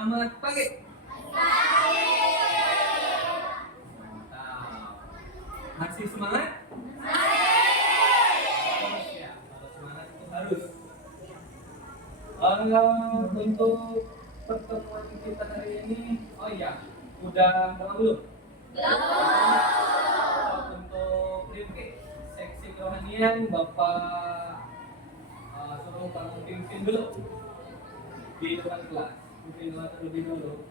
Selamat pagi. Mantap. Masih semangat? Harus ya. Kalau semangat itu harus. Untuk pertemuan kita hari ini, oh iya, udah pulang belum? Untuk Rifki, seksi kerohanian, Bapak suruh kamu pimpin dulu di depan kelas. Pimpin terlebih dulu.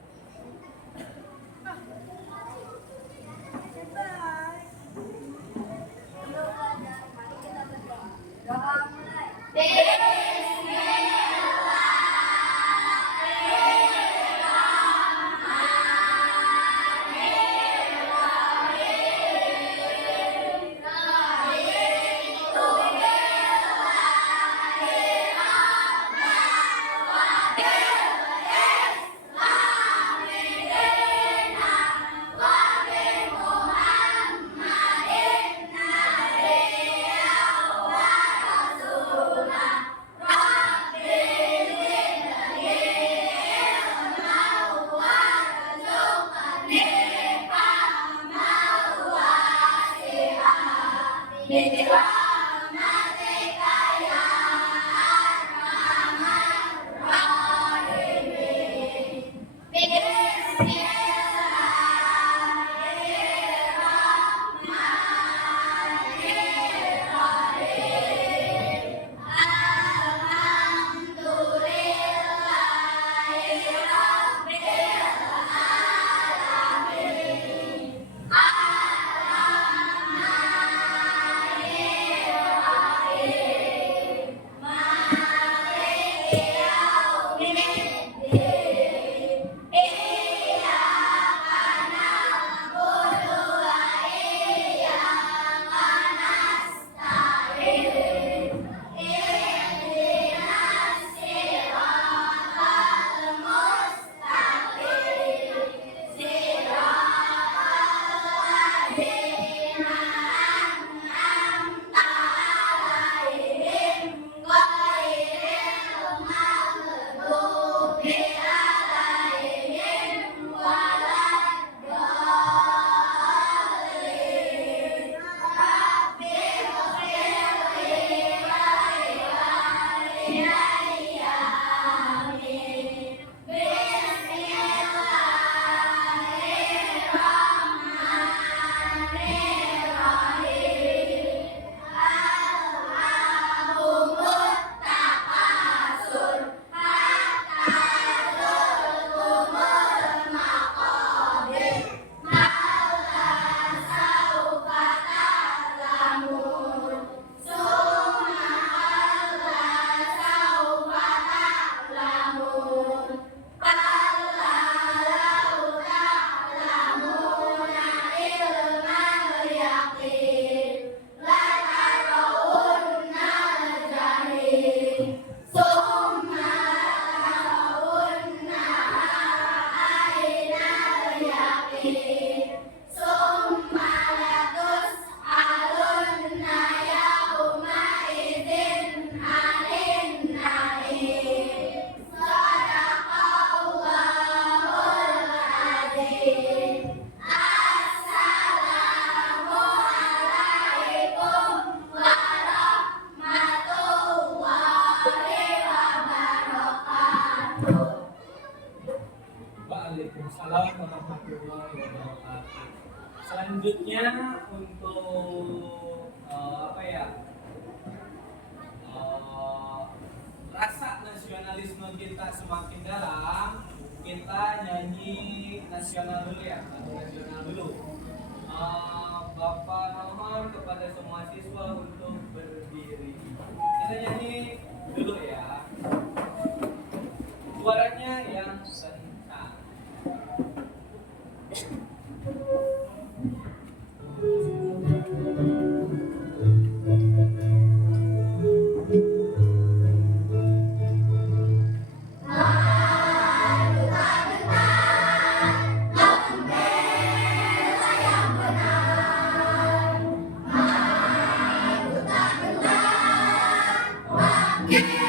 Waalaikumsalam warahmatullahi wabarakatuh. Selanjutnya untuk apa ya? Rasa nasionalisme kita semakin dalam, kita nyanyi nasional dulu ya, lagu nasional dulu. Bapak mohon kepada semua siswa untuk berdiri. Kita nyanyi dulu ya. Suaranya yang kencang. Yeah.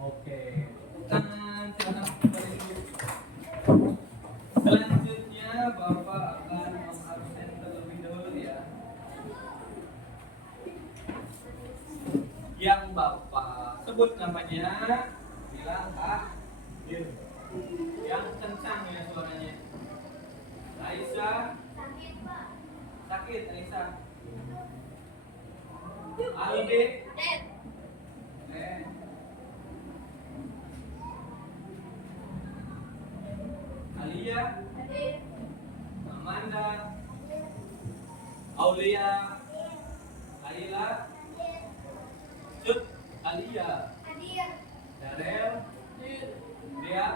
Oke. Selanjutnya Bapak akan mengabsen terlebih dahulu ya. Yang Bapak sebut namanya, bilang Kak. Yang kencang ya suaranya. Aisyah. Sakit Pak. Sakit Aisyah. Alde. Alia. Amanda. Aulia. Laila. Cut. Alia. Darel. Dea.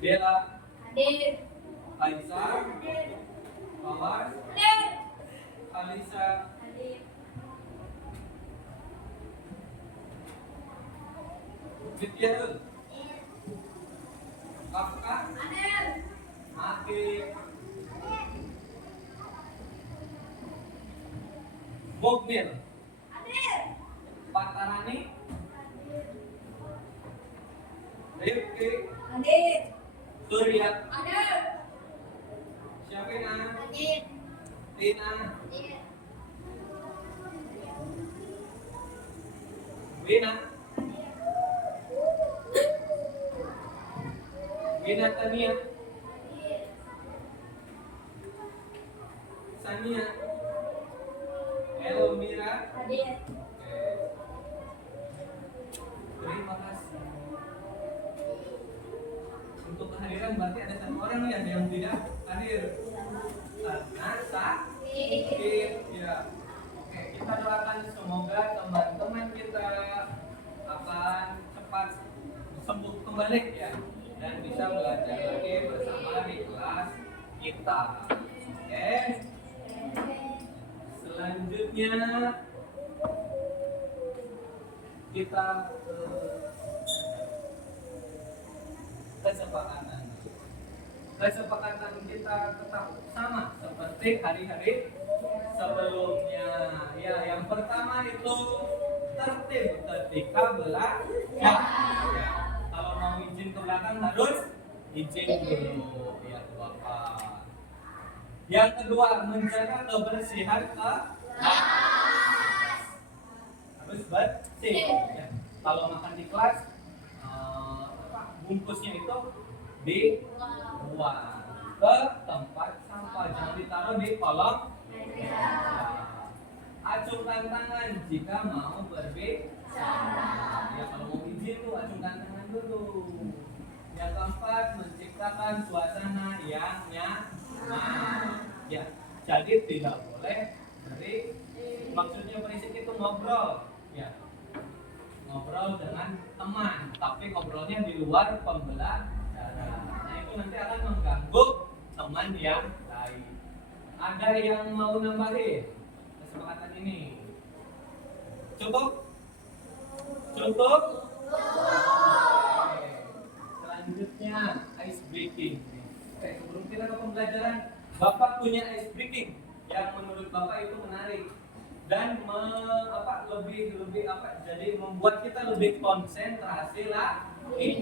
Bella. Aisyah. Awas. Alisa. Fityatul. Kafka. Maki. Mukmil. Patarani. Rifki. Surya. Syafina. Tina. Wina. Wina Tania. Sania. Elmira. Terima kasih. Untuk kehadiran berarti ada satu orang nih yang tidak hadir. Sakit. Ya. Oke, kita doakan semoga teman-teman kita akan cepat sembuh kembali ya, dan bisa belajar lagi bersama di kelas kita. Oke. Selanjutnya kita kesepakatan kita tetap sama seperti hari-hari sebelumnya. Ya, yang pertama itu tertib ketika belajar. Ya, kalau mau izin ke belakang harus izin dulu ya Bapak. Yang kedua, menjaga kebersihan kelas. Harus bersih. Ya. Kalau makan di kelas, bungkusnya itu dibuang ke tempat sampah, jangan ditaruh di kolong. Acungkan tangan jika mau berbicara. Ya, kalau mau izin tuh acungkan tangan dulu. Yang keempat, menciptakan suasana yang nyaman. Ya, jadi tidak boleh maksudnya berisik itu ngobrol. Ya, ngobrol dengan teman, tapi ngobrolnya di luar pembelajaran. Nah, itu nanti akan mengganggu teman yang lain. Ada yang mau nambahin kesepakatan ini? Cukup? Cukup? Oke. Selanjutnya ice breaking. Oke, sebelum kita ke pembelajaran, Bapak punya ice breaking yang menurut Bapak itu menarik dan jadi membuat kita lebih konsentrasi lagi.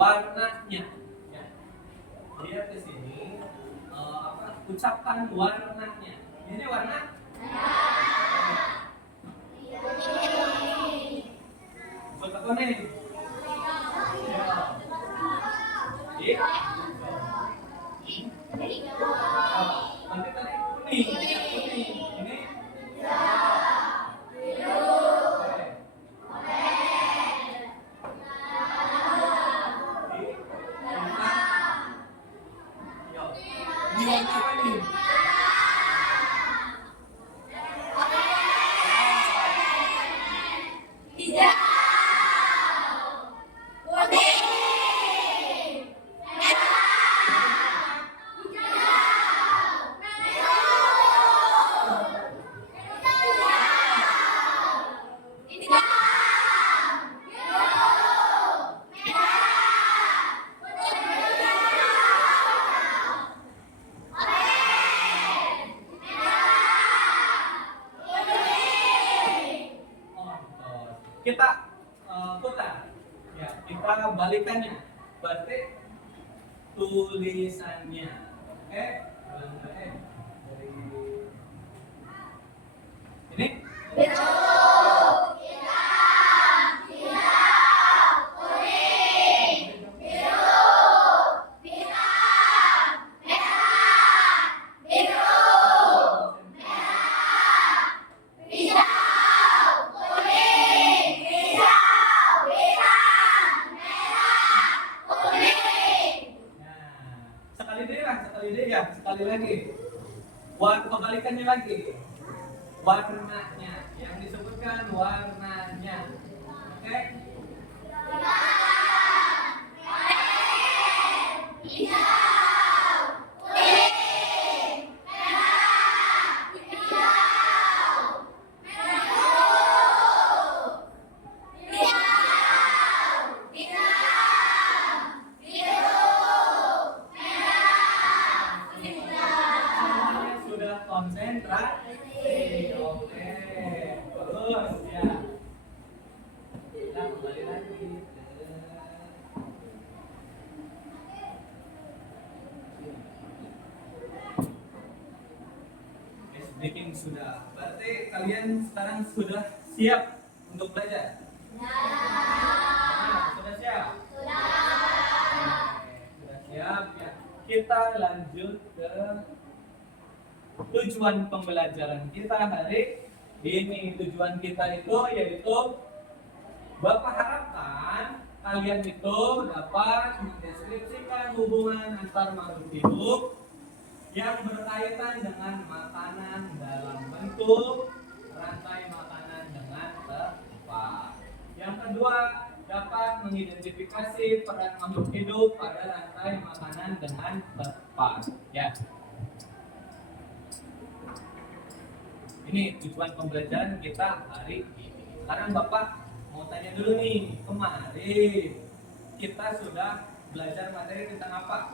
warnanya. Ya. Lihat ke sini, ucapkan warnanya. Ini warna? Buat apa nih? Nanti tadi kuning, ini kita putar, ya kita balikannya, berarti tulisannya, oke? Ini sekali lagi. Kebalikannya lagi. Warnanya, yang disebutkan warnanya. Oke? Konsentrasi, oke, terus ya, kita kembali lagi. Speaking sudah, berarti kalian sekarang sudah siap untuk belajar? Sudah siap? Sudah siap ya. Kita lanjut ke tujuan pembelajaran kita hari ini. Tujuan kita itu yaitu Bapak harapkan kalian itu dapat mendeskripsikan hubungan antar makhluk hidup yang berkaitan dengan makanan dalam bentuk rantai makanan dengan tepat. Yang kedua, dapat mengidentifikasi peran makhluk hidup pada rantai makanan dengan tepat. Ya. Ini tujuan pembelajaran kita hari ini. Sekarang Bapak mau tanya dulu nih, kemarin kita sudah belajar materi tentang apa?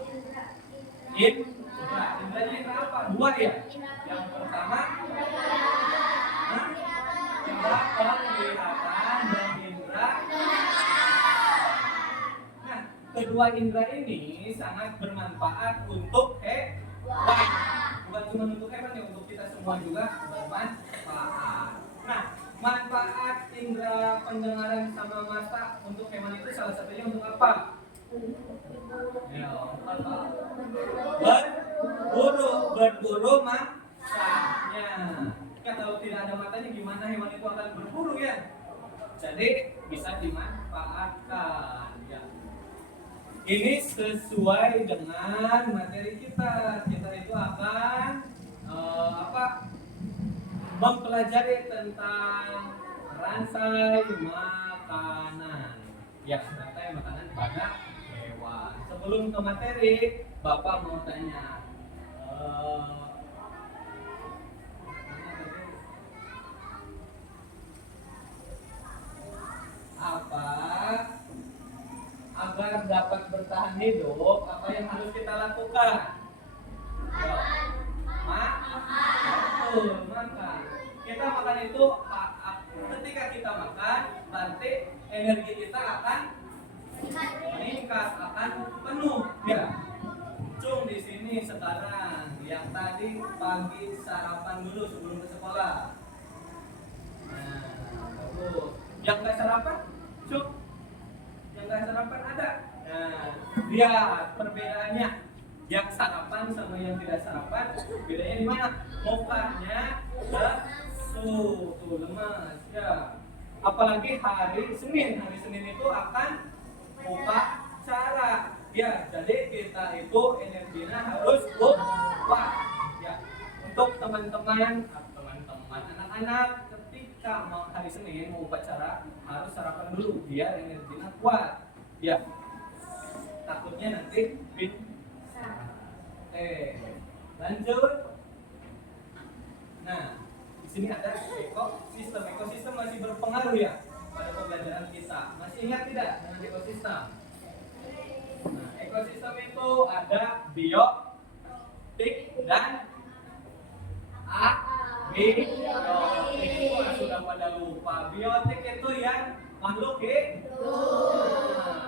Indra. Indranya apa? Dua ya? Yang pertama indra penglihatan dan indra. Nah, kedua indra ini sangat bermanfaat untuk hewan. Bukan cuma untuk hewan ya, untuk kita semua juga bermanfaat. Nah, manfaat indera pendengaran sama mata untuk hewan itu salah satunya untuk apa? Ya, berburu masanya. Ya, kalau tidak ada matanya gimana hewan itu akan berburu ya? Jadi bisa dimanfaatkan ya. Ini sesuai dengan materi kita. Kita itu akan mempelajari tentang rantai makanan. Ya, rantai makanan pada hewan. Sebelum ke materi, Bapak mau tanya. Apa agar dapat bertahan hidup, apa yang harus kita lakukan? Makan. Kita makan itu ketika kita makan, berarti energi kita akan meningkat, akan penuh. Ya. Cung di sini sekarang yang tadi pagi sarapan dulu sebelum ke sekolah. Nah, bagus. Yang nggak sarapan, Cung? Yang nggak sarapan ada. Nah, lihat perbedaannya. Yang sarapan sama yang tidak sarapan, bedanya di mana? Mukanya lesu, tuh lemas. Ya. Apalagi hari Senin itu akan upacara. Ya, jadi kita itu energinya harus kuat. Ya, untuk teman-teman anak-anak ketika mau hari Senin mau upacara harus sarapan dulu biar energinya kuat. Ya, takutnya nanti lanjut. Nah, di sini ada ekosistem. Ekosistem masih berpengaruh ya pada pembelajaran kita. Masih ingat tidak dengan ekosistem? Nah, ekosistem itu ada biotik dan abiotik. Wah, sudah pada lupa. Biotik itu yang makhluk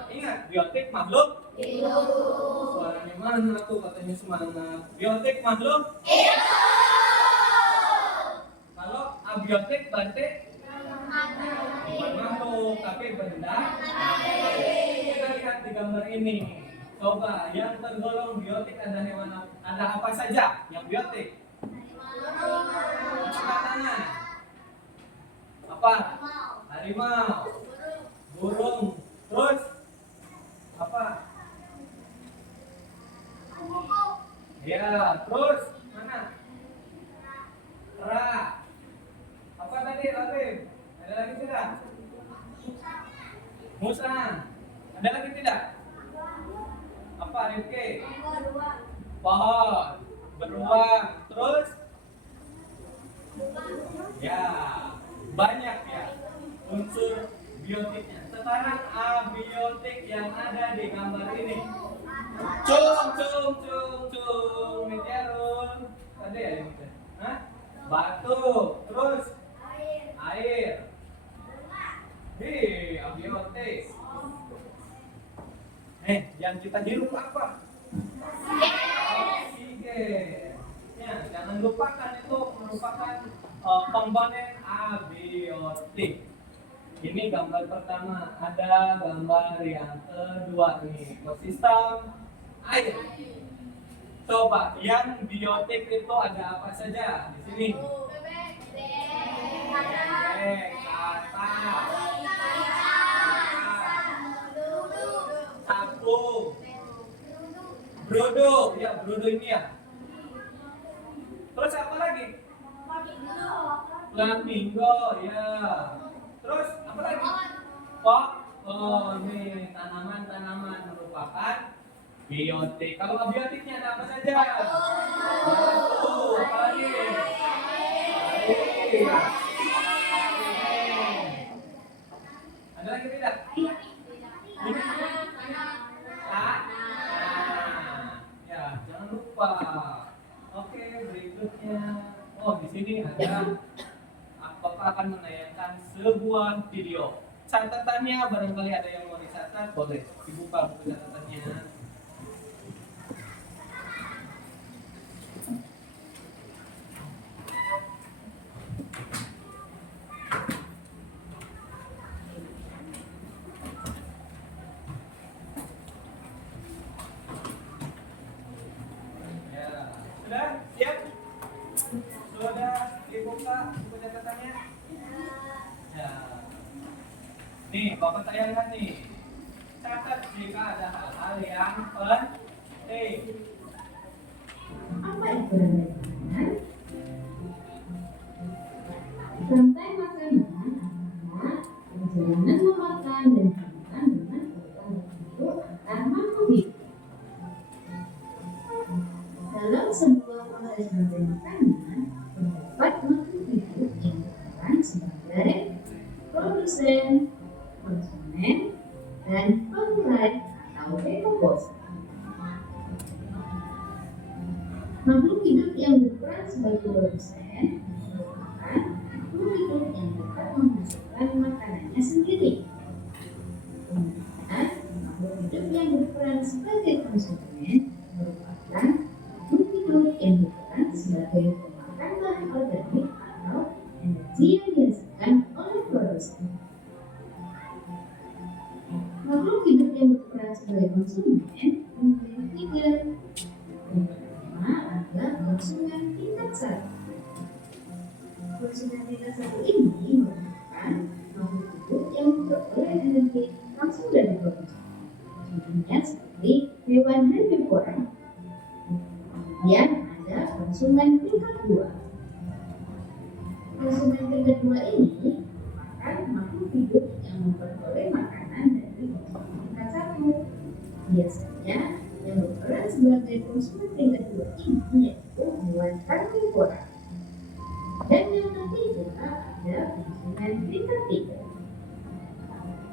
ingat, biotik makhluk hidup. Suaranya mana tuh katanya semangat. Biotik makhluk hidup. Kalau abiotik berarti bukan makhluk tapi benda. Kita lihat di gambar ini. Coba yang tergolong biotik ada hewan ada apa saja yang biotik? Tangan. Apa? Harimau. Burung. Terus apa? Ya, terus mana? Kera. Apa tadi, Latif? Ada lagi tidak? Musang. Ada lagi tidak? Apa, Rifki? Pohon. Beruang. Terus? Ya, banyak ya unsur biotiknya. Sekarang abiotik yang ada di gambar ini. Cung. Meteorun. Ada ya ini? Hah? Batu. Terus? Air. Abiotik. Yang kita hirup apa? Oksigen. Ya, jangan lupakan itu merupakan komponen abiotik. Ini gambar pertama, ada gambar yang kedua nih, ekosistem air. Coba, yang biotik itu ada apa saja di sini? Kata, sapu, brodo, ya brodo ini ya. Terus apa lagi? Flamingo, ya. Terus apa lagi? Ini tanaman merupakan biotik. Kalau abiotiknya ada apa saja? Batu, apa lagi? Air. Ada lagi tidak? Ya, jangan lupa. Oke, berikutnya. Oh, di sini ada Bapak akan menayangkan sebuah video. Catatannya barangkali ada yang mau dicatat, boleh dibuka buku catatannya. Ya, sudah siap? Sudah dibuka buku catatannya? Ya. Nih, Bapak tayangkan nih. Catat jika ada hal-hal yang penting. Apa itu makanan? Rantai makanan adalah perjalanan memakan dan makan dengan urutan tertentu antar makhluk hidup. Dalam sebuah proses rantai makanan, terdapat makhluk hidup yang berperan sebagai produsen, konsumen, dan penggerak atau dekompos. Makhluk hidup yang berperan sebagai produsen merupakan makhluk hidup yang dapat menghasilkan makanannya sendiri. Kemudian, hidup yang berperan sebagai konsumen merupakan makhluk hidup yang berperan sebagai pemakan bahan organik atau energi yang dihasilkan oleh produsen. Makhluk hidup yang berperan sebagai konsumen memiliki tiga. Yang pertama adalah konsumen tingkat 1. Konsumen tingkat 1 ini merupakan makhluk hidup yang memperoleh energi langsung dari produksi. Contohnya seperti hewan herbivora. Kemudian ada konsumen tingkat 2. Konsumen tingkat 2 ini merupakan makhluk hidup yang memperoleh makanan dari konsumen tingkat 1. Biasanya yang berperan sebagai konsumen tingkat 2 ini yaitu hewan karnivora. Dan yang ketiga ada konsumen tingkat 3.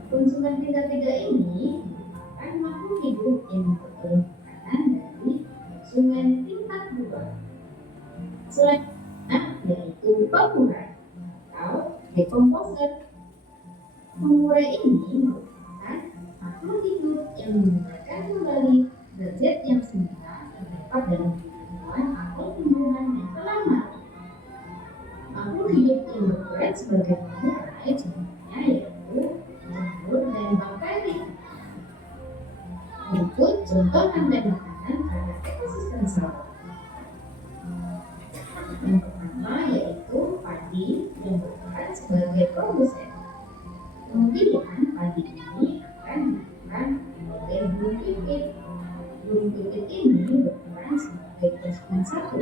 Konsumen tingkat 3 ini merupakan makhluk hidup yang memperoleh makanan dari konsumen tingkat 2. Selanjutnya yaitu pemurah atau decomposer. Pemurah ini merupakan makhluk hidup yang menggunakan kembali zat yang semula terdapat dalam tumbuhan atau tumbuhan yang telah mati. Makhluk hidup yang berperan sebagai pemurah contohnya yaitu jamur dan bakteri. Berikut contoh rantai makanan pada ekosistem sawah. Yang pertama yaitu padi yang berperan sebagai produsen. Kemudian padi ini akan dimakan oleh burung pipit. Burung pipit ini berperan sebagai konsumen 1.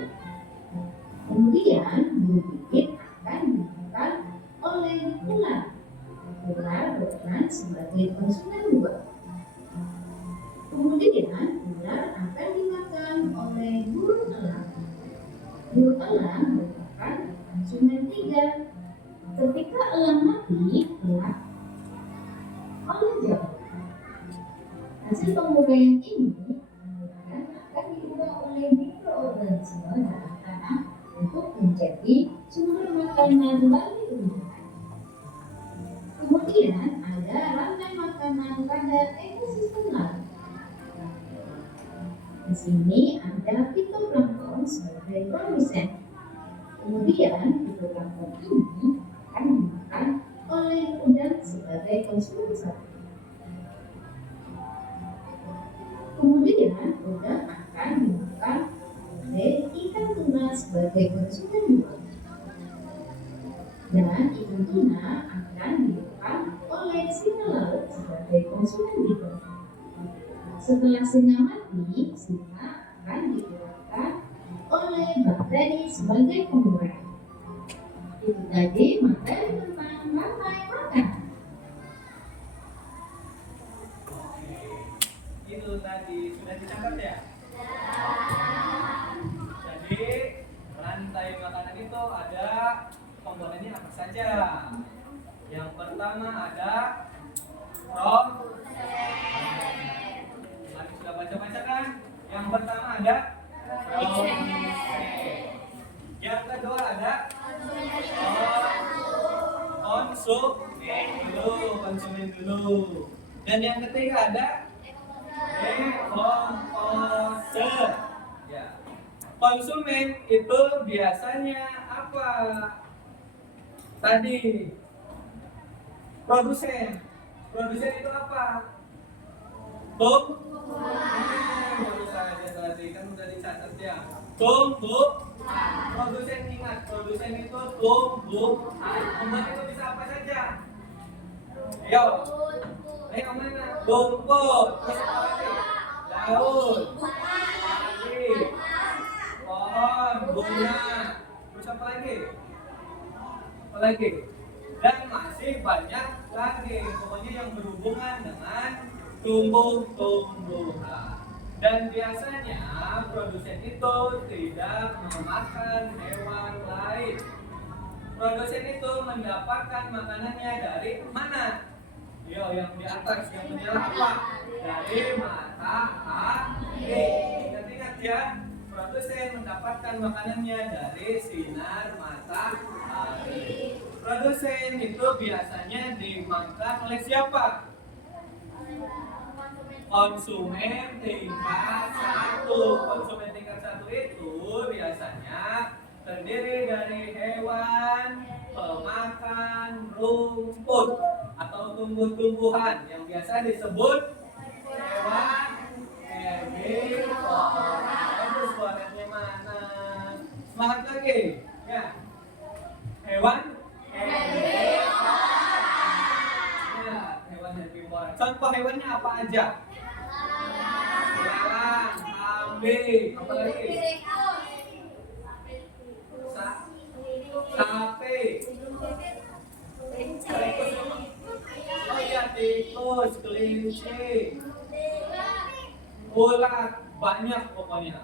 Kemudian burung pipit akan dimakan oleh ular. Ular berperan sebagai konsumen 2. Kemudian ular akan dimakan oleh burung elang. Burung elang merupakan konsumen 3. Ketika elang mati, elang oleh jamur. Hasil pemuraian ini kemudian akan diubah oleh mikroorganisme dalam tanah untuk menjadi sumber makanan bagi tumbuhan. Kemudian ada rantai makanan pada ekosistem laut. Di sini ada fitoplankton sebagai produsen. Kemudian fitoplankton ini akan dimakan oleh udang sebagai konsumen 1. Kemudian udang akan dimakan oleh ikan tuna sebagai konsumen 2. Dan ikan tuna akan dimakan oleh singa laut sebagai konsumen 3. Setelah singa mati, singa akan dikeluarkan oleh bakteri sebagai pemurah. Itu tadi materi tentang rantai makanan. Itu tadi sudah dicatat ya? Jadi rantai makanan itu ada komponennya apa saja? Yang pertama ada Mari sudah baca-baca kan? Yang pertama ada produsen. Yang kedua ada konsumen dulu. Dan yang ketiga ada decomposer. Ya. Konsumen itu biasanya apa? Tadi produsen. Produsen itu apa? Baru saja tadi kan udah dicatat ya. Tumbuhan. Produsen ingat, produsen itu tumbuhan. Tumbuhan itu bisa apa saja? Ayo mana? Rumput. Terus apa lagi? Daun. Padi. Pohon. Bunga. Terus apa lagi? Apa lagi? Dan masih banyak lagi. Pokoknya yang berhubungan dengan tumbuh-tumbuhan. Dan biasanya produsen itu tidak memakan hewan lain. Produsen itu mendapatkan makanannya dari mana? Yo, yang di atas yang menyala apa? Dari matahari. Ingat ya, produsen mendapatkan makanannya dari sinar matahari. Produsen itu biasanya dimakan oleh siapa? konsumen tingkat 1. Konsumen tingkat 1 itu biasanya terdiri dari hewan pemakan rumput atau tumbuh-tumbuhan yang biasa disebut hewan herbivora. Itu suaranya mana? Semangat lagi, ya. Hewan herbivora. Ya, hewan herbivora. Contoh hewannya apa aja? Belalang, kambing, apa lagi? Sapi. Oh iya, tikus, kelinci, ulat, banyak pokoknya.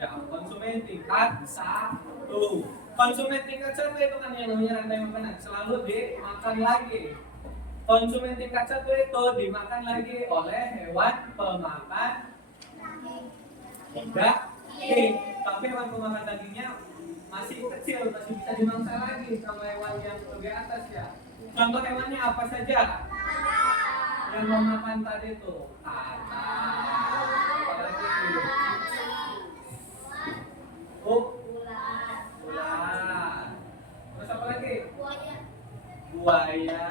Ya, konsumen tingkat 1. Konsumen tingkat 1 itu kan yang namanya rantai makanan, selalu dimakan lagi. Konsumen tingkat 1 itu dimakan lagi oleh hewan pemakan daging. Tapi hewan pemakan dagingnya masih kecil, masih bisa dimangsa lagi sama hewan yang lebih atas ya. Contoh hewannya apa saja? Yang memakan tadi itu katak, apalagi ular. Terus apa lagi? Buaya.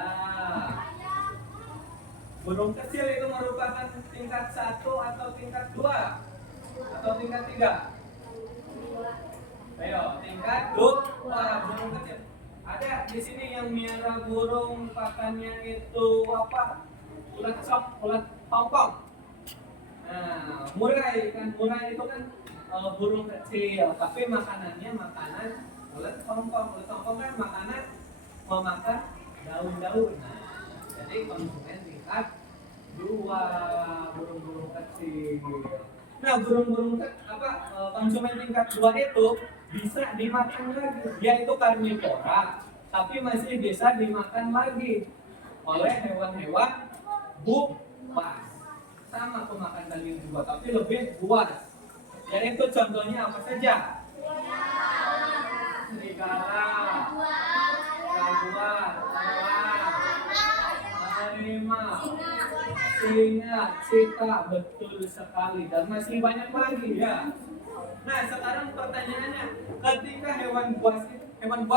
Burung kecil itu merupakan tingkat 1 atau tingkat 2 atau tingkat 3? Ayo, tingkat 2. Burung kecil. Ada di sini yang miara burung pakannya itu apa? Ulat pongpong. Nah, murai kan, murai itu kan burung kecil, tapi makanannya makanan ulat pongpong. Ulat pongpong kan makanan memakan daun-daun. Nah, jadi konsumen tingkat 2, burung-burung kecil. Nah, burung-burung konsumen tingkat 2 itu bisa dimakan lagi. Dia itu karnivora, tapi masih bisa dimakan lagi oleh hewan-hewan buas. Sama pemakan daging juga, tapi lebih buas. Jadi itu contohnya apa saja? Serigala, jaguar, harimau, singa, cheetah, betul sekali, dan masih banyak lagi ya. Nah, sekarang pertanyaannya, ketika hewan buas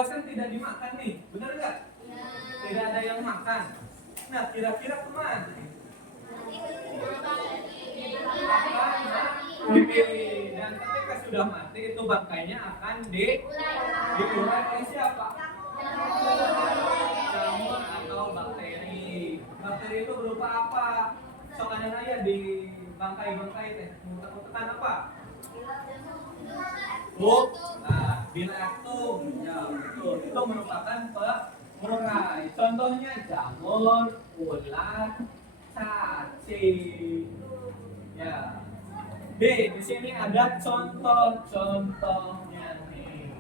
kan tidak dimakan nih, benar nggak? Tidak ada yang makan. Nah, kira-kira kemana? Mati. Dan ketika sudah mati itu bangkainya akan diurai oleh siapa? Jamur atau bakteri. Bakteri itu berupa apa? Soalnya aja di bangkai-bangkai teh. Tekan apa? Bilaktum. Ya, betul. Itu merupakan pengurai. Contohnya jamur, ulat, cacing. Ya. B, di sini ada contoh-contohnya nih.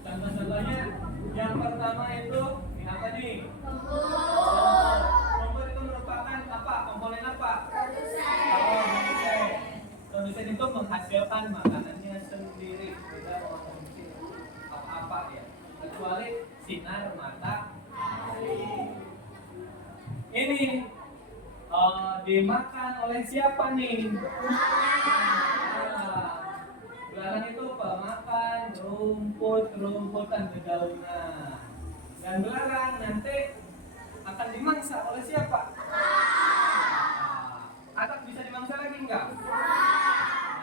Contoh-contohnya yang pertama itu ini apa nih? Rumput itu merupakan apa? Komponen apa? Produsen. Produsen itu menghasilkan makanannya sendiri, tidak mengonsumsi apa-apa ya, kecuali sinar matahari. Ini dimakan oleh siapa nih? Belalang itu pemakan rumput-rumputan dedaunan. Dan belalang nanti akan dimangsa oleh siapa? Atau bisa dimangsa lagi enggak?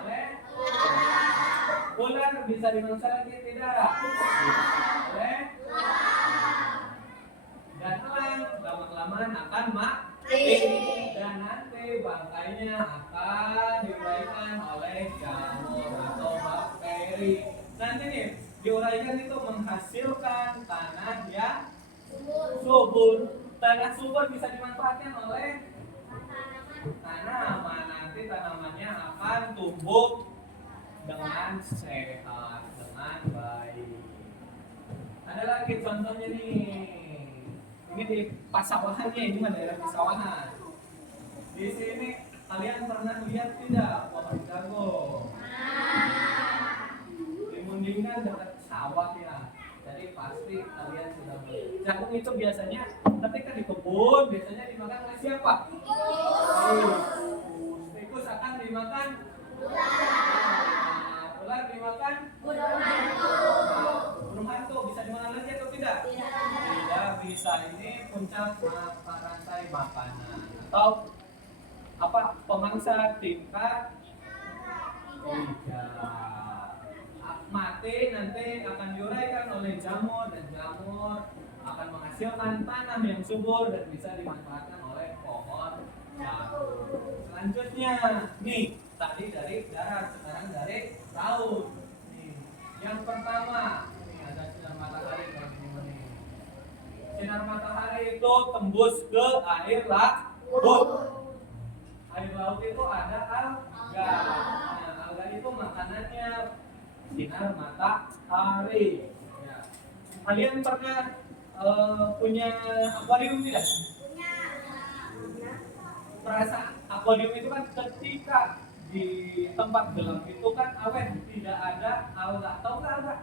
Oleh ular. Bisa dimangsa lagi tidak? Oleh dan elang lama-kelamaan akan mati. Dan nanti bangkainya akan diuraikan oleh jamur atau bakteri. Nanti nih diuraikan itu menghasilkan tanah yang subur. Tanah subur bisa dimanfaatkan oleh tanaman. Nanti tanamannya akan tumbuh dengan sehat, dengan baik. Ada lagi contohnya nih. Ini di pasawahannya, ini mah daerah pasawahan. Di sini kalian pernah lihat tidak pohon jagung? Dimundingkan dekat sawah ya. Jadi pasti kalian sudah melihat. Jagung itu biasanya ketika di kebun biasanya dimakan oleh siapa? Tikus. puncak mata rantai makanan atau apa pemangsa tingkat 3. Mati nanti akan diuraikan oleh jamur dan jamur akan menghasilkan tanam yang subur dan bisa dimanfaatkan oleh pohon jamur. Selanjutnya, nih tadi dari darat, sekarang dari laut. Nih, yang pertama, ini ada sinar matahari kayak gini nih. Sinar matahari itu tembus ke air laut. Air laut itu ada alga. Nah, alga itu makanannya sinar matahari. Ya. Kalian pernah punya akuarium tidak? Perasaan akuarium itu kan ketika di tempat gelap itu kan awet, tidak ada alga. Tahu nggak alga?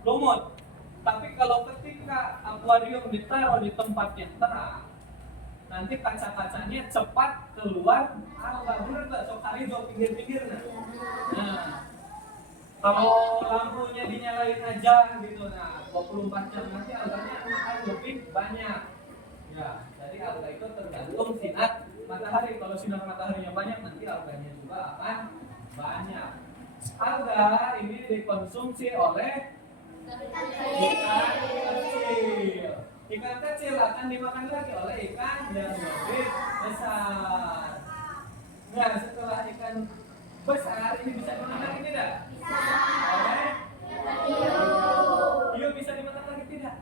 Lumut. Tapi kalau ketika akuarium ditaruh di tempat yang terang, nanti kaca-kacanya cepat keluar alga. Bener nggak? Sok hari jauh pinggir-pinggir nah. Kalau lampunya dinyalain aja gitu, nah 24 jam nanti alganya akan lebih banyak. Ya, jadi alga itu tergantung sinar matahari. Kalau sinar mataharinya banyak, nanti alganya juga akan banyak. Alga ini dikonsumsi oleh ikan kecil. Ikan kecil akan dimakan lagi oleh ikan yang lebih besar. Nah, setelah ikan besar ini bisa dimakan lagi tidak? Oleh hiu bisa dimakan lagi tidak?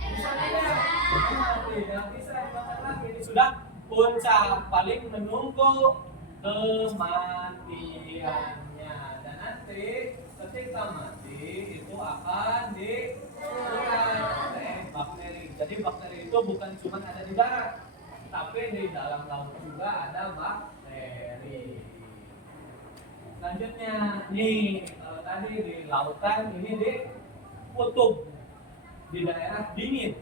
Bisa tidak? Tidak bisa dimakan lagi. Ini sudah puncak paling menunggu kematiannya. Dan nanti ketika mati itu akan diurai oleh bakteri. Jadi bakteri itu bukan cuma ada di darat, tapi di dalam laut juga ada bakteri. Selanjutnya nih, tadi di lautan, ini di kutub, di daerah dingin.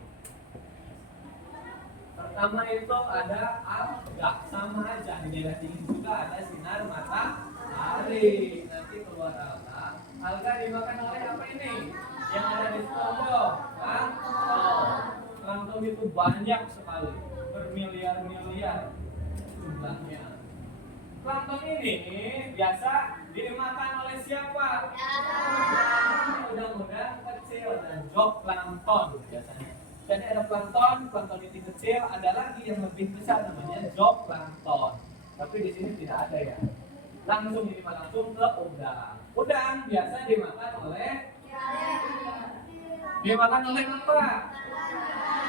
Pertama itu ada alga, sama aja di daerah dingin juga ada sinar matahari. Nanti keluar alga. Alga dimakan oleh apa ini? Yang ada di pojok, plankton. Plankton itu banyak sekali, bermiliar-miliar jumlahnya. Plankton ini biasa dimakan oleh siapa? Udang-udang kecil dan zooplankton biasanya. Jadi ada plankton itu kecil, ada lagi yang lebih besar namanya zooplankton. Tapi di sini tidak ada ya. Langsung ke udang. Udang biasa dimakan oleh apa?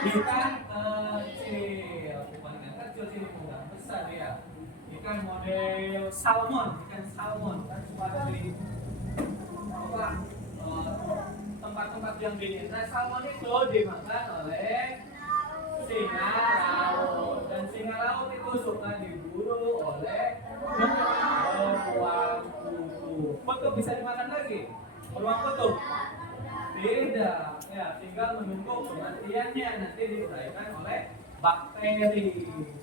Ikan kecil. Bukan ikan kecil sih, udang besar ya. Ikan model salmon, kan suka ada di tempat-tempat yang dingin. Nah, salmon itu dimakan oleh singa laut, dan singa laut itu suka diburu oleh beruang kutub. Kutub bisa dimakan lagi? Beruang kutub? Tidak, ya tinggal menunggu kematiannya, nanti diuraikan oleh bakteri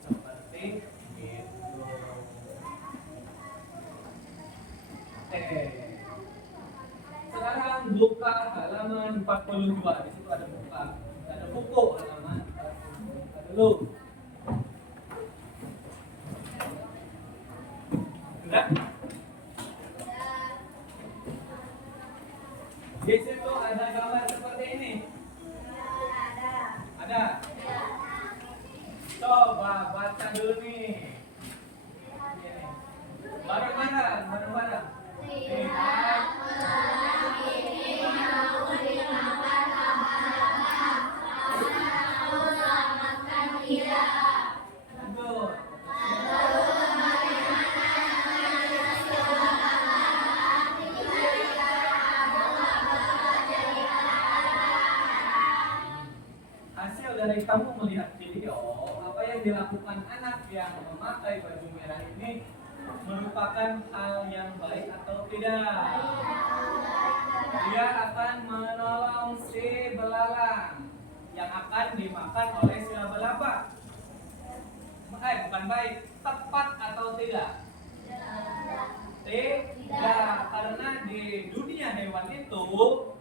seperti itu. Sekarang buka halaman 42. Di situ ada buku halaman 42 dulu. Sudah? Di situ ada gambar seperti ini. Ada. Coba baca dulu nih. Bareng-bareng. Lihat. Hasil dari kamu melihat video, apa yang dilakukan anak yang memakai baju merah ini merupakan hal yang baik atau tidak? Dia akan menolong si belalang yang akan dimakan oleh si laba-laba. Bukan baik, tepat atau tidak? Tidak, karena di dunia hewan itu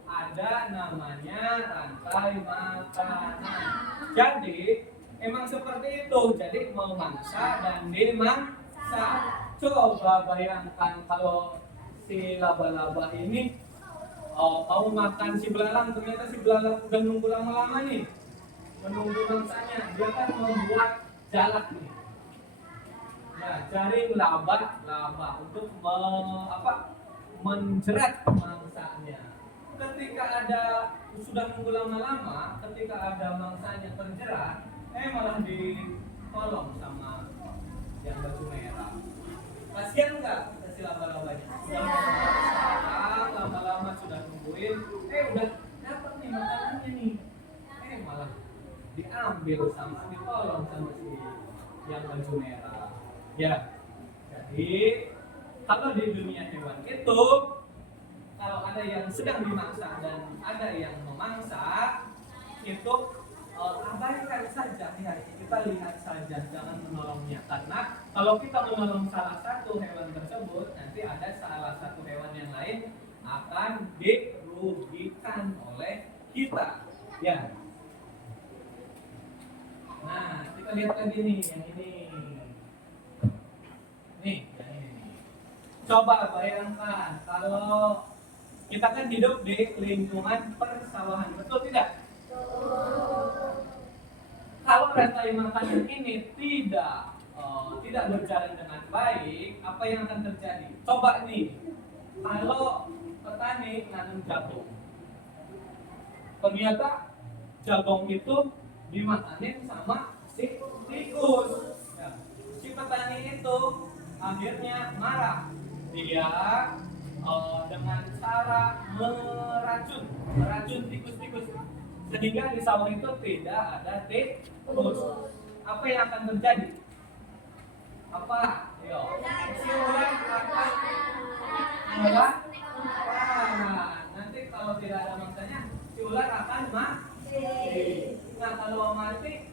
ada ada namanya rantai makanan. Jadi emang seperti itu. Jadi memangsa dan dimangsa. Coba bayangkan kalau si laba-laba ini mau makan si belalang, ternyata si belalang udah nunggu lama-lama nih, menunggu mangsanya. Dia kan membuat jalak nih. Nah, jaring laba untuk menjerat mangsanya. Ketika sudah nunggu lama-lama, ketika ada mangsanya terjerat, malah ditolong sama yang baju merah. Kasian nggak si laba-labanya? Sudah lama-lama sudah nungguin, udah dapat nih makanannya nih, malah ditolong sama si yang baju merah. Ya, jadi kalau di dunia hewan itu, kalau ada yang sedang dimangsa dan ada yang memangsa, itu abaikan saja, kita lihat saja, jangan menolongnya. Karena kalau kita menolong salah satu hewan tersebut, nanti ada salah satu hewan yang lain akan dirugikan oleh kita. Ya. Nah, kita lihat lagi nih, yang ini. Nih, yang ini. Coba bayangkan kalau kita kan hidup di lingkungan persawahan, betul tidak? Kalau rantai makanan ini tidak berjalan dengan baik, apa yang akan terjadi? Coba nih, kalau petani nanam jagung, ternyata jagung itu dimakanin sama si tikus. Ya, si petani itu akhirnya marah. Dia dengan cara meracun tikus-tikus, sehingga di sawah itu tidak ada tikus. Apa yang akan terjadi? Apa? Yo, si ular akan malah. Nanti kalau tidak ada mangsanya, si ular akan mati. Nah, kalau mati,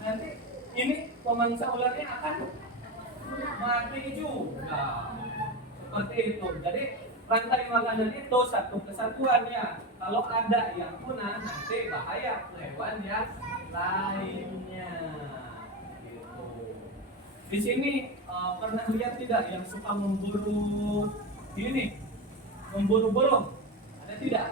nanti ini pemangsa ularnya akan mati juga. Seperti itu. Jadi rantai makanan itu satu kesatuan ya. Kalau ada yang punah, nanti bahaya hewan yang lainnya. Gitu. Di sini pernah lihat tidak yang suka memburu ini? Memburu burung? Ada tidak?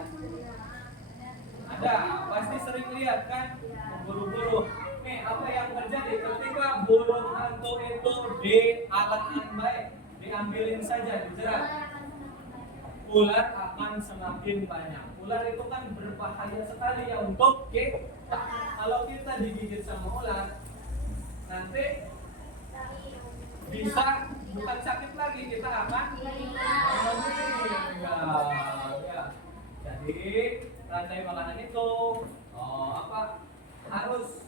Ada. Pasti sering lihat kan memburu burung. Nih, apa yang terjadi ketika burung hantu itu dialah-alah baik, diambilin saja, dijerat, ular akan semakin banyak. Ular itu kan berbahaya sekali ya untuk kita. Kalau kita digigit sama ular, nanti bisa bukan sakit lagi, kita akan meninggal. Ya. Jadi rantai makanan itu harus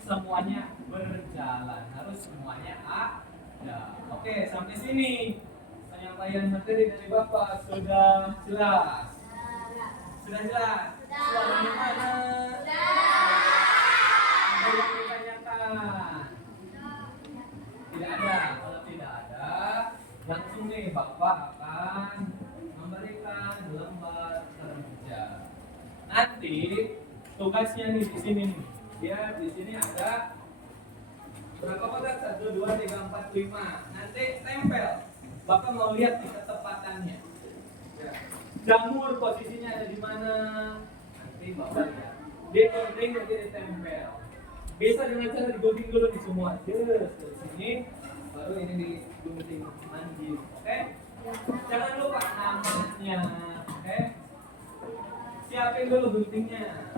semuanya berjalan, harus semuanya ada. Oke, sampai sini penyampaian materi dari Bapak sudah jelas? Sudah jelas? Suaranya mana? Ada yang ditanyakan? Tidak ada. Kalau tidak ada, langsung nih Bapak akan memberikan lembar kerja. Nanti tugasnya nih di sini nih. Ya, di sini ada berapa kotak? 1, 2, 3, 4, 5. Nanti tempel. Bapak mau lihat nih ketepatannya. Ya. Jamur posisinya ada di mana? Nanti Bapak lihat. Dia gunting nanti ditempel. Bisa dengan cara digunting dulu di semua. Dari sini, baru ini digunting manjir. Oke? Jangan lupa namanya. Oke? Siapin dulu guntingnya.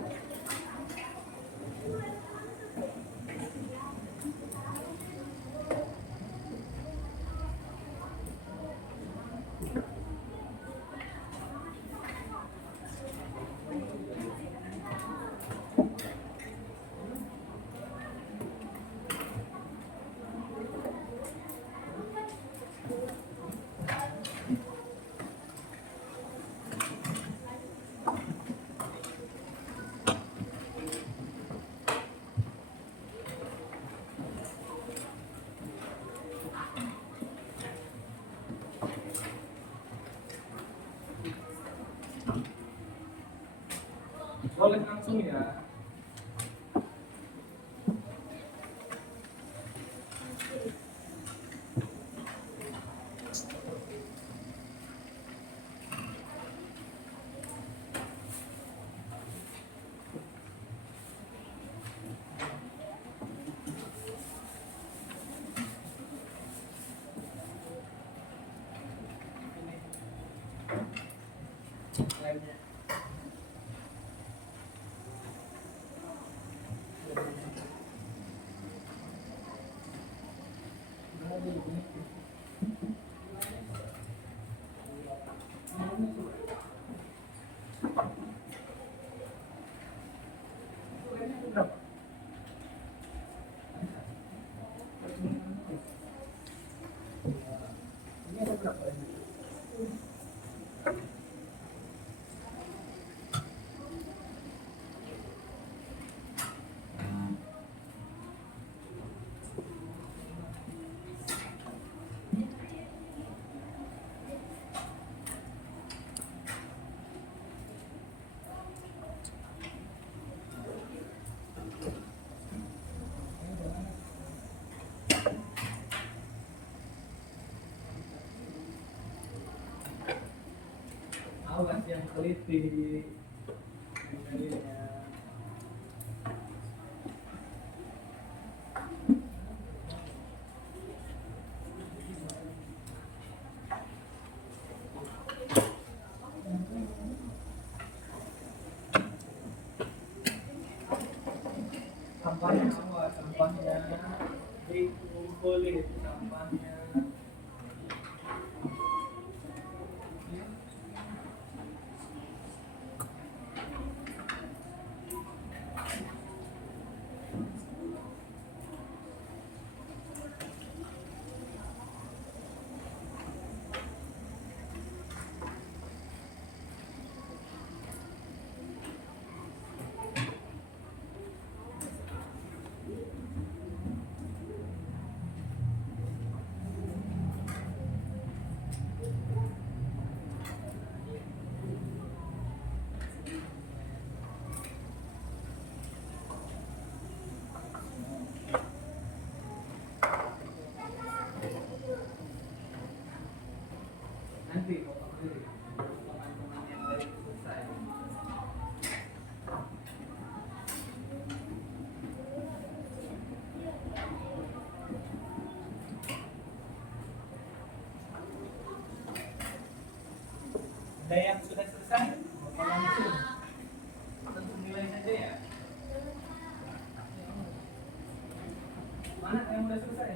langsung ya. Lemnya. Awas yang teliti. Sampahnya awas, sampahnya dikumpulin, sampahnya. Nanti potong dulu teman-teman yang dari selesai. Ada yang sudah selesai? Potong langsung. Langsung nilai saja ya. Mana yang sudah selesai?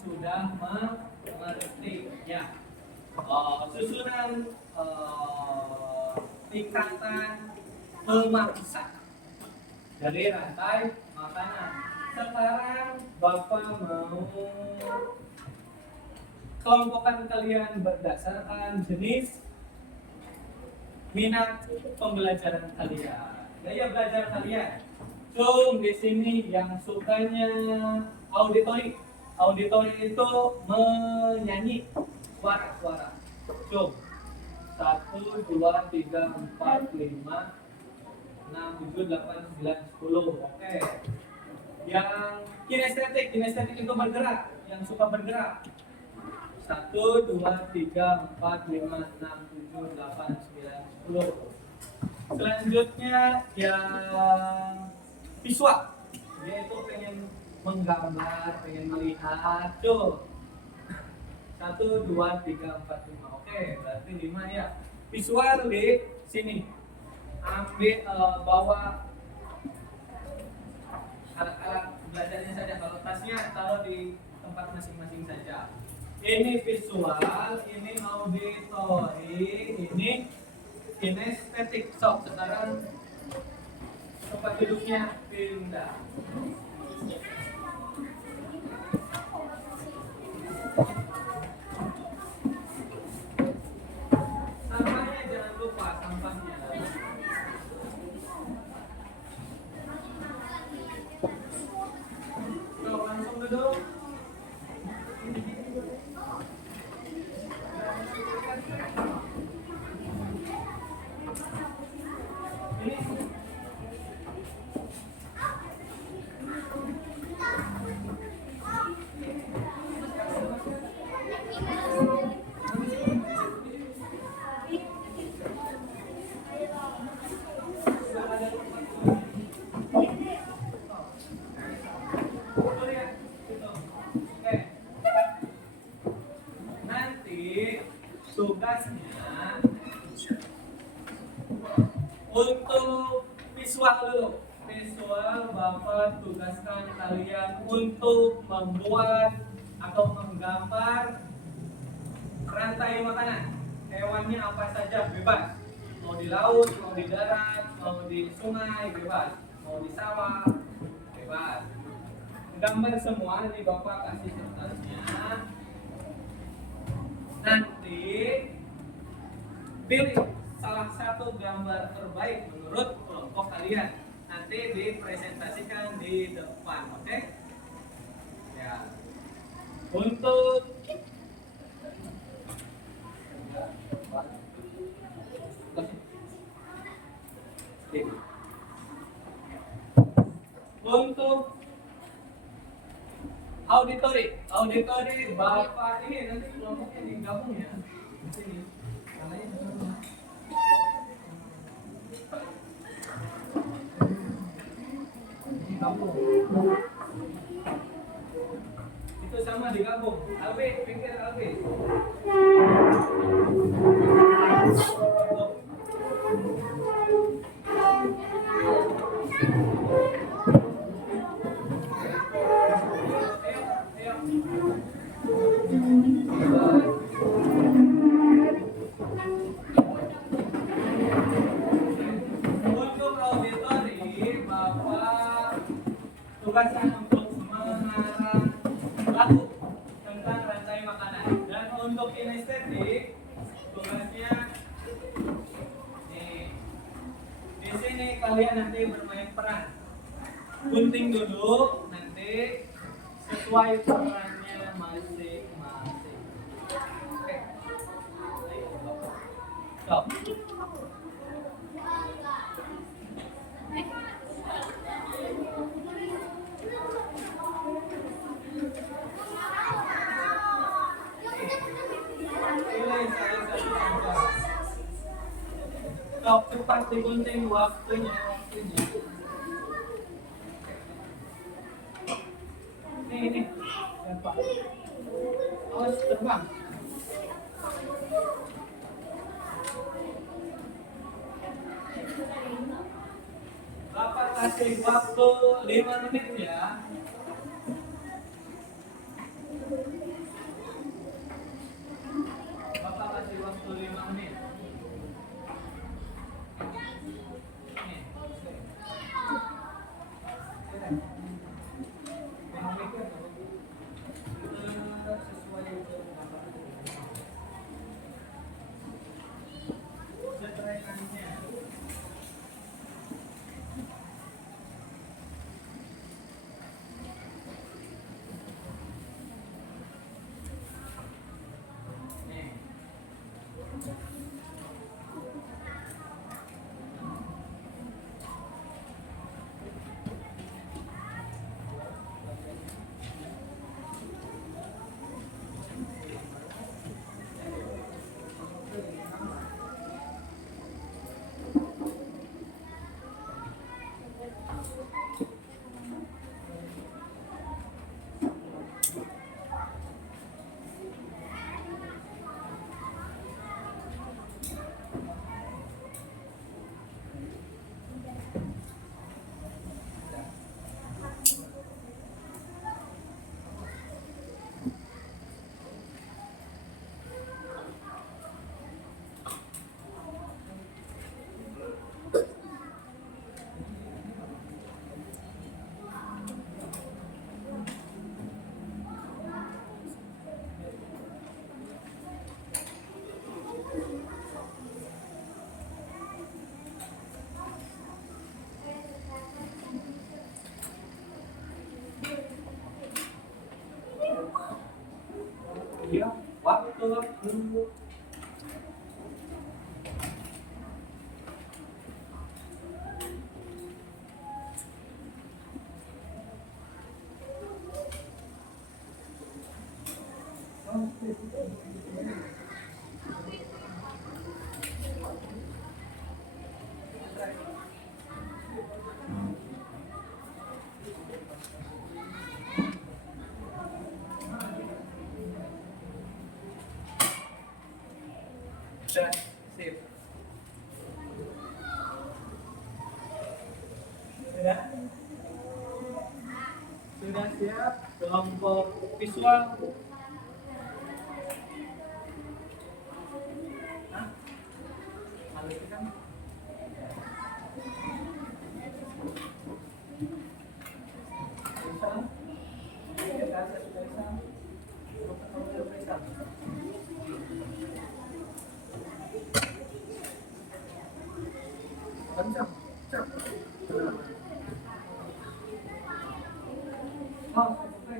sudah mengerti ya. Susunan tingkatan memaksa dari rantai makanan. Sekarang Bapak mau kelompokkan kalian berdasarkan jenis minat pembelajaran kalian, gaya belajar kalian. So di sini yang sukanya auditory. Auditory itu menyanyi suara-suara. So 1, 2, 3, 4, 5, 6, 7, 8, 9, 10. Oke. Yang kinestetik itu bergerak, yang suka bergerak. 1, 2, 3, 4, 5, 6, 7, 8, 9, 10. Selanjutnya yang visual, dia itu pengen menggambar, pengen melihat. Tuh 1, 2, 3, 4, 5. Oke, berarti 5 ya. Visual di sini. Ambil bawa alat-alat belajarnya saja. Kalau tasnya taruh di tempat masing-masing saja. Ini visual, ini auditory, ini kinestetik. So, sekarang tempat duduknya pindah. Sampahnya jangan lupa, sampahnya. So, langsung duduk. Tugasnya untuk visual dulu. Visual, Bapak tugaskan kalian untuk membuat atau menggambar rantai makanan. Hewannya apa saja bebas. Mau di laut, mau di darat, mau di sungai bebas, mau di sawah bebas. Gambar semua, nanti Bapak kasih kertasnya. Nanti pilih salah satu gambar terbaik menurut kelompok kalian. Nanti dipresentasikan di depan, oke? Ya. Untuk auditory Bapak ini nanti kelompoknya digabung ya. Di sini. Itu sama digabung. Albe, pinggir Albe. Untuk auditory, Bapak tugasnya untuk mengarang lagu tentang rantai makanan. Dan untuk kinestetik, tugasnya nih. Di sini kalian nanti bermain peran. Gunting dulu, nanti sesuai perannya masing-masing. Oke. Ayo, stop. Stop, cepat digunting waktunya. Ini. Terbang. Awas terbang. Bapak kasih waktu 5 menit ya. Ya, waktu. Sudah, sip. Sudah? Sudah siap kelompok visual? Hah? Halo, kan? Bisa? Kita sudah bisa? Sudah bisa? Kencang, kencang. Oh, oke.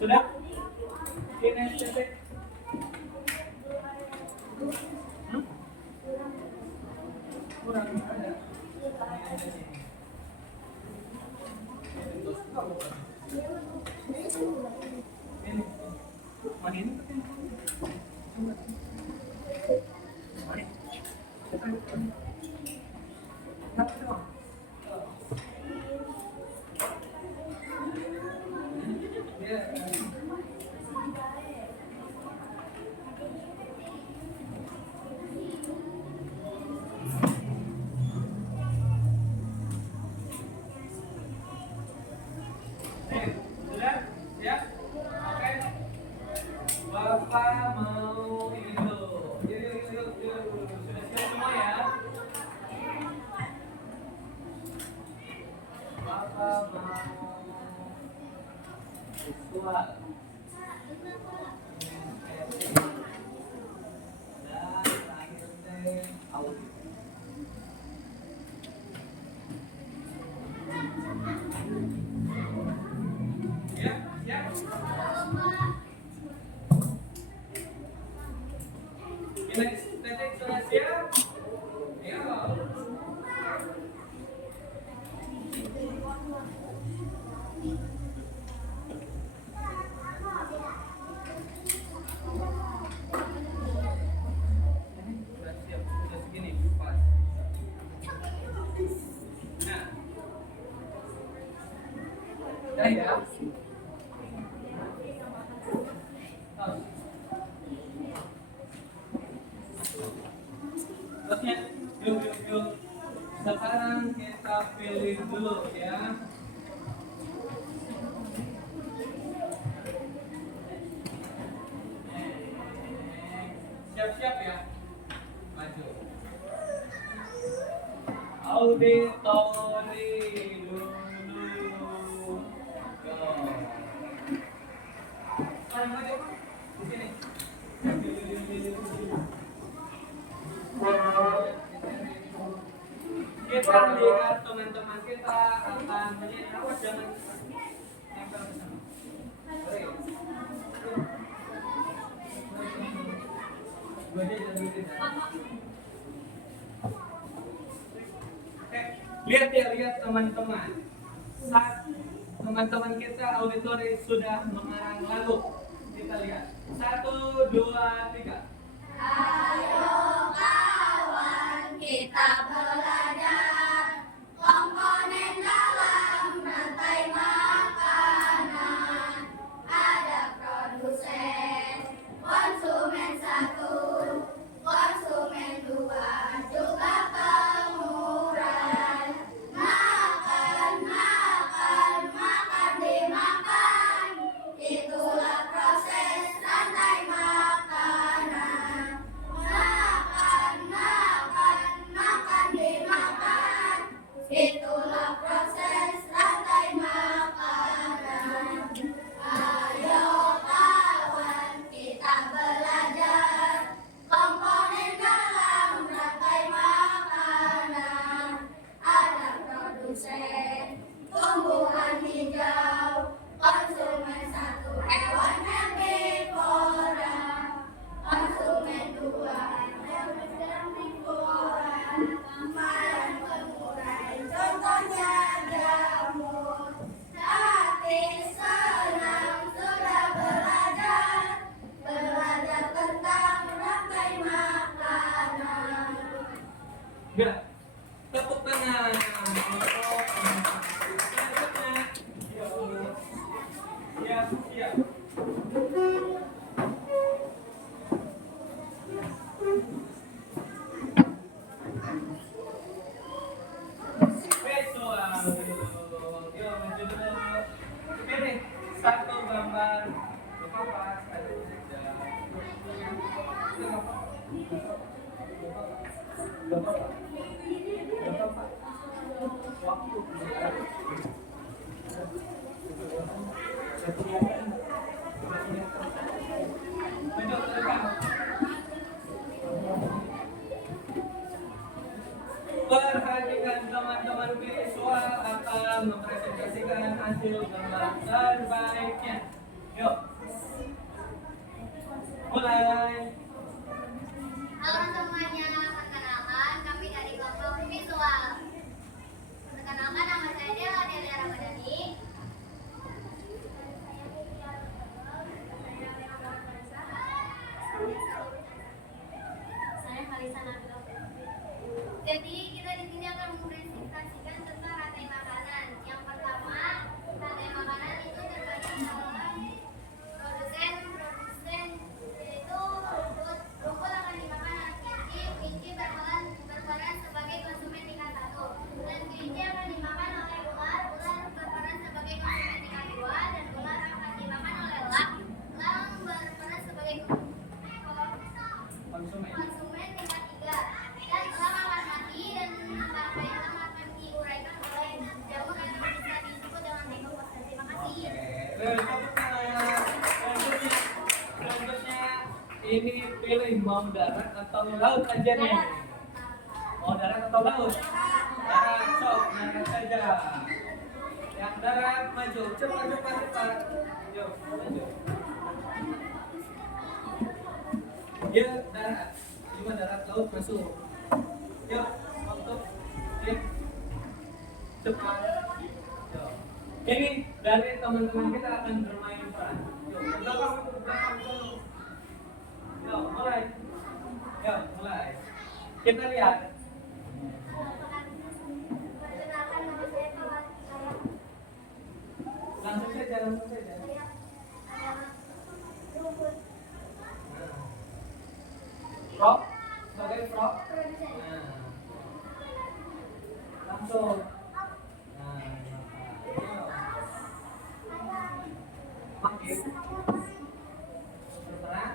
Sudah? Kinestetik. Kurang ada. Ini. Mana ini? Sudah? Siap? Oke. Bapak mau ini dulu. Yuk. Sudah siap semua ya? Bapak mau visual. Dan terakhir teh audio. Ya, siap. Kinestetik sudah siap? Ayo. Sudah siap, sudah segini, pas. Nah, udah ya. Terusnya, yuk. Sekarang kita pilih dulu ya. Siap-siap ya. Maju. Auditori dulu. Mana maju? Di sini. Kita lihat teman-teman kita akan menyanyi. Awas jangan nempel ke sana. Oke. Lihat ya, lihat teman-teman. Saat teman-teman kita auditori sudah mengarang lagu, kita lihat. 1, 2, 3. Ayo kawan, kita belajar komponen dalam rantai makanan. Ada produsen, konsumen 1, konsumen 2, juga pemurah. Makan, makan, makan dimakan. Itulah proses rantai makanan. Makan, makan, makan dimakan. Itulah proses rantai makanan. Ayo kawan, kita belajar komponen dalam rantai makanan. Ada produsen, tumbuhan hijau, konsumen 1, hewan herbivora, konsumen 2, hewan karnivora, makanan pengurai, contohnya jamur. Tapi senang sudah belajar tentang rantai makanan. Ya, tepuk tangan untuk selanjutnya. Siap, siap. Visual. Yuk, maju dulu. Oke nih, satu gambar. Lupa pas, ada saja. Perhatikan teman-teman, visual akan mempresentasikan hasil gambar terbaiknya. Yuk, mulai. Halo semuanya, perkenalkan kami dari kelompok visual. Perkenalkan nama saya Delia Ramadhani. Saya Kalisa Nabila. Jadi kita di sini akan mempresentasikan tentang rantai makanan. Yang pertama, rantai makanan itu terbagi dalam produsen yaitu rumput akan dimakan anak kelinci berperan sebagai konsumen tingkat 1, dan kelinci akan dimakan oleh ular berperan sebagai konsumen tingkat 2, dan ular akan dimakan oleh elang berperan sebagai konsumen tingkat 3, dan elang akan mati dan larva elang akan diuraikan oleh jamur yang bisa disebut dengan dekompostasi. Terima kasih. Selanjutnya ini pilih mau darat atau laut aja nih. Mau darat atau laut? Darat, sok darat saja. Yang darat maju, cepat. Yuk, maju. Ya, darat. Cuma darat, laut masuk. Yuk, untuk cepat. Yuk. Ini dari teman-teman kita akan bermain peran. Yuk, ke belakang dulu. Yuk, mulai. Kita lihat. Perkenalkan nama saya Kawan. Langsung saja. Rumput. Prop, sebagai prop. Produsen. Nah. Langsung. Makin. Terserah.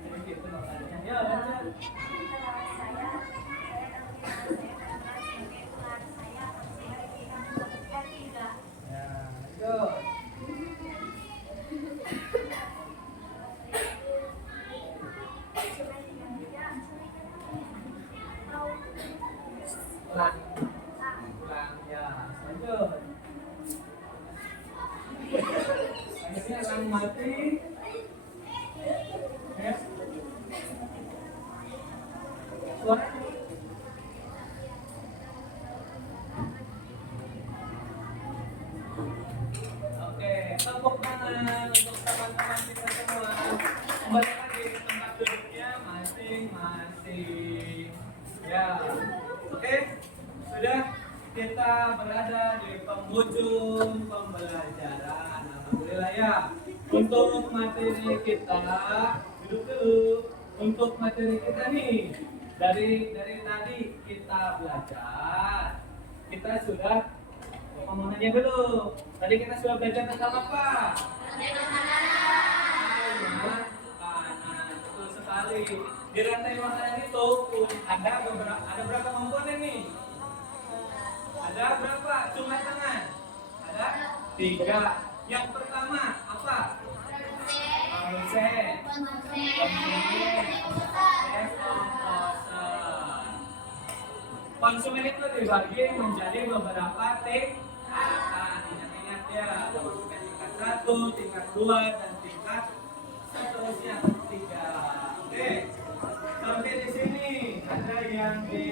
Sedikit penolakannya. Ya, baca. Ya, itu. Ulang, ulang, ya, lanjut. Lanjutnya ulang mati. Ya. Suara. Oke, tepuk tangan untuk teman-teman kita semua. Kembali lagi ke tempat duduknya masing-masing. Ya, oke, sudah kita berada di penghujung pembelajaran. Alhamdulillah ya. Untuk materi kita, duduk dulu. Untuk materi kita nih, dari tadi kita belajar, kita sudah mau nanya dulu. Tadi kita sudah belajar tentang apa? Makanan. Betul sekali. Di rantai makanan itu ada berapa komponen nih? Ada berapa? Cuma tangan. Ada 3. Yang pertama apa? Produsen. Konsumen itu dibagi menjadi beberapa tingkatan. Ingat-ingat ya, ada konsumen tingkat 1, tingkat 2, dan tingkat seterusnya 3. Oke, sampai di sini ada yang di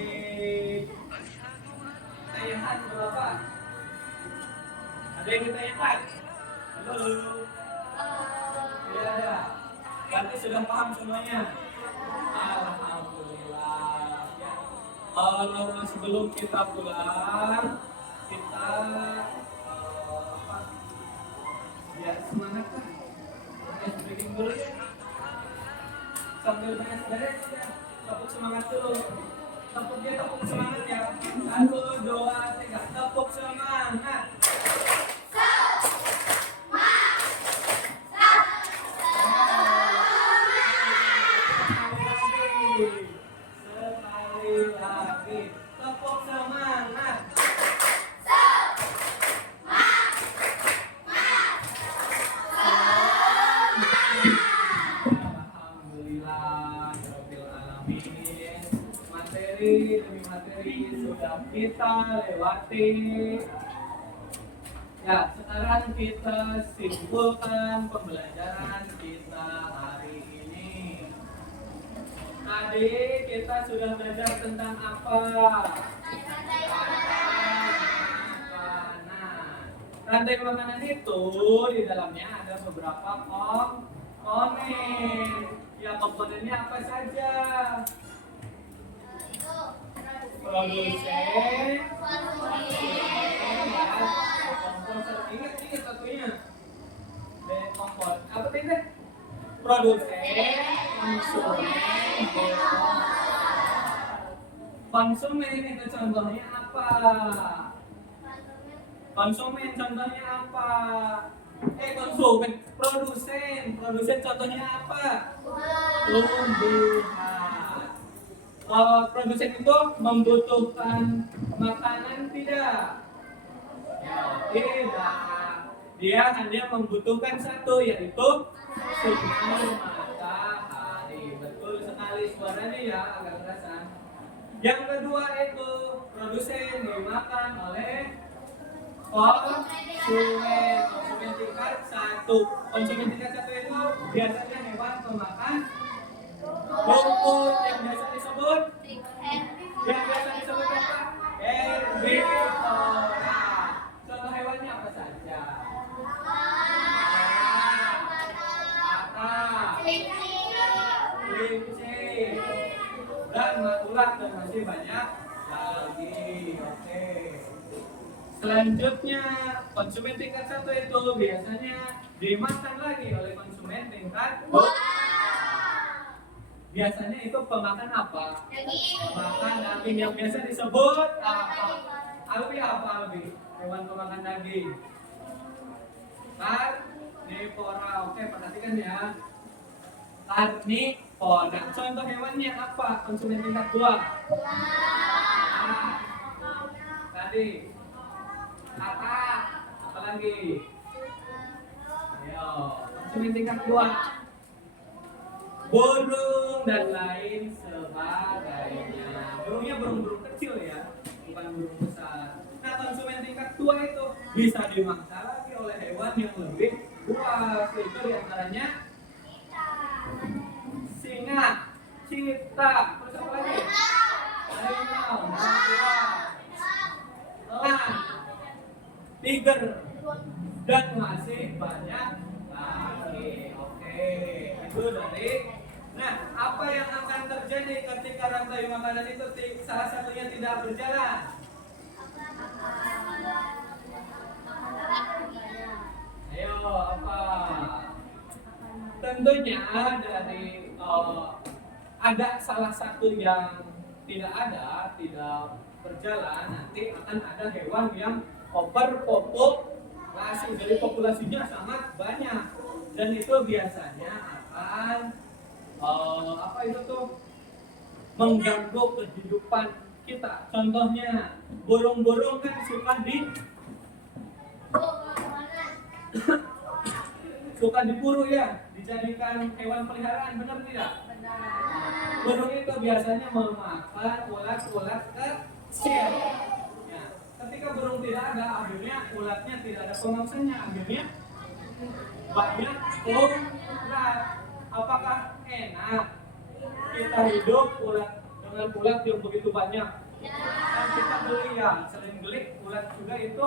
tayangan berapa? Ada yang ditanyakan? Halo? Tidak ada. Berarti sudah paham semuanya? Alhamdulillah. Ya. Sebelum kita pulang, kita biar semangat lah. Breaking dulu ya. Sambil beres-beres ya. Tepuk semangat dulu. Tepuk semangat ya. 1, 2, 3. Tepuk semangat. Sekali lagi. Tepuk semangat. Alhamdulillah, Rabbil Alamin. Materi demi materi sudah kita lewati. Ya, sekarang kita simpulkan pembelajaran kita hari ini. Tadi kita sudah belajar tentang apa? Makanan. Rantai makanan itu di dalamnya ada beberapa komponen. Ya, komponennya apa saja? Produsen, ingat satunya. Kompon. Apa tadi? Produsen, konsumen itu contohnya apa? Konsumen contohnya apa? Konsumen, produsen contohnya apa? Tumbuhan. Produsen itu membutuhkan makanan tidak? Tidak. Dia hanya membutuhkan satu, yaitu sinar matahari. Betul sekali suaranya ya, agak terasa. Yang kedua itu produsen dimakan oleh konsumen. Konsumen tingkat 1. Konsumen tingkat 1 itu biasanya hewan pemakan rumput yang biasa disebut apa? Herbivora. Contoh hewannya apa saja? Kelinci, dan ulat, dan masih banyak lagi. Oke. Selanjutnya, konsumen tingkat 1 itu biasanya dimakan lagi oleh konsumen tingkat 2. Biasanya itu pemakan apa? Makan daging yang biasa disebut apa? Albi apa albi? Hewan pemakan daging. perhatikan ya. Karnivora. Contoh hewannya apa? Konsumen tingkat 2. Tadi. Katak. Apa lagi? Ayo. Konsumen tingkat 2. Burung dan lain sebagainya. Burungnya burung-burung kecil ya, bukan burung besar. Nah, konsumen tingkat 2 itu bisa dimangsa lagi oleh hewan yang lebih luas. Itu diantaranya singa, cita, terus apa lagi? Harimau, elang, tiger, dan masih banyak lagi. Oke, itu dari. Nah, apa yang akan terjadi ketika rantai makanan itu salah satunya tidak berjalan? Ayo, apa? Tentunya dari ada salah satu yang tidak berjalan, nanti akan ada hewan yang overpopulasi, dari populasinya sangat banyak, dan itu biasanya akan apa itu tuh mengganggu kehidupan kita. Contohnya burung-burung kan suka diburu ya, dijadikan hewan peliharaan, benar tidak? Burung itu biasanya memakan ulat-ulat kecil. Ya, ketika burung tidak ada, akhirnya ulatnya tidak ada pemangsanya, akhirnya banyak ulat. Apakah enak kita hidup dengan ulat yang begitu banyak? Kan kita beli ya, selain gelik, ulat juga itu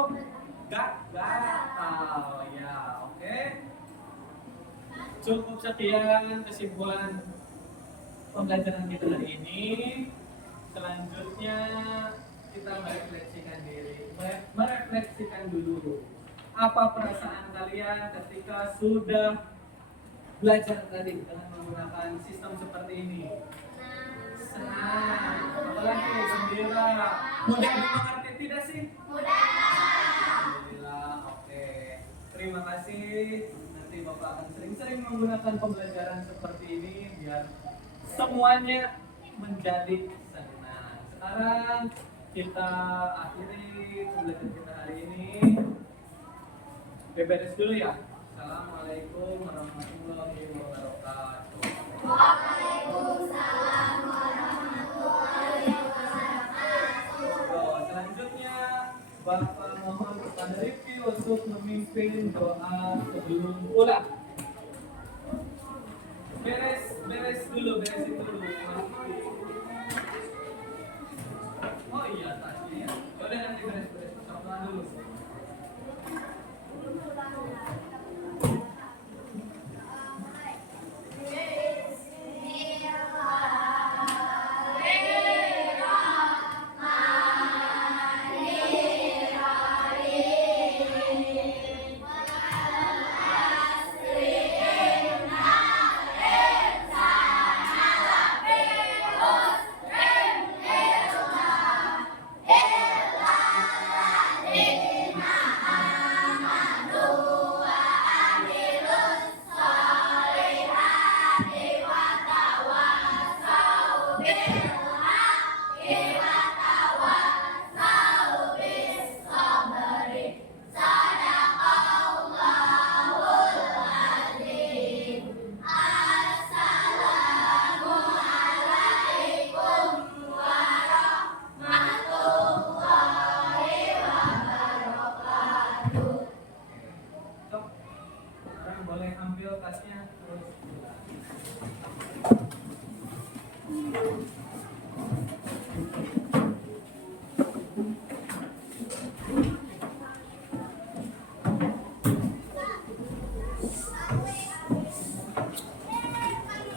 gatal ya. Oke. Cukup sekian kesimpulan pembelajaran kita hari ini. Selanjutnya kita merefleksikan dulu. Apa perasaan kalian ketika sudah belajar tadi dengan menggunakan sistem seperti ini? Senang, apalagi gembira, mudah dimengerti tidak sih? Mudah. Alhamdulillah, oke. Terima kasih. Nanti Bapak akan sering-sering menggunakan pembelajaran seperti ini biar semuanya menjadi senang. Sekarang kita akhiri pembelajaran kita hari ini. Beberes dulu ya. Assalamualaikum warahmatullahi wabarakatuh. Waalaikumsalam warahmatullahi wabarakatuh. Selanjutnya Bapak mohon kepada Rifki untuk memimpin doa sebelum pulang. Beres dulu. Oh iya tasnya ya. Udah nanti beres. Sama dulu. Sekarang boleh ambil tasnya terus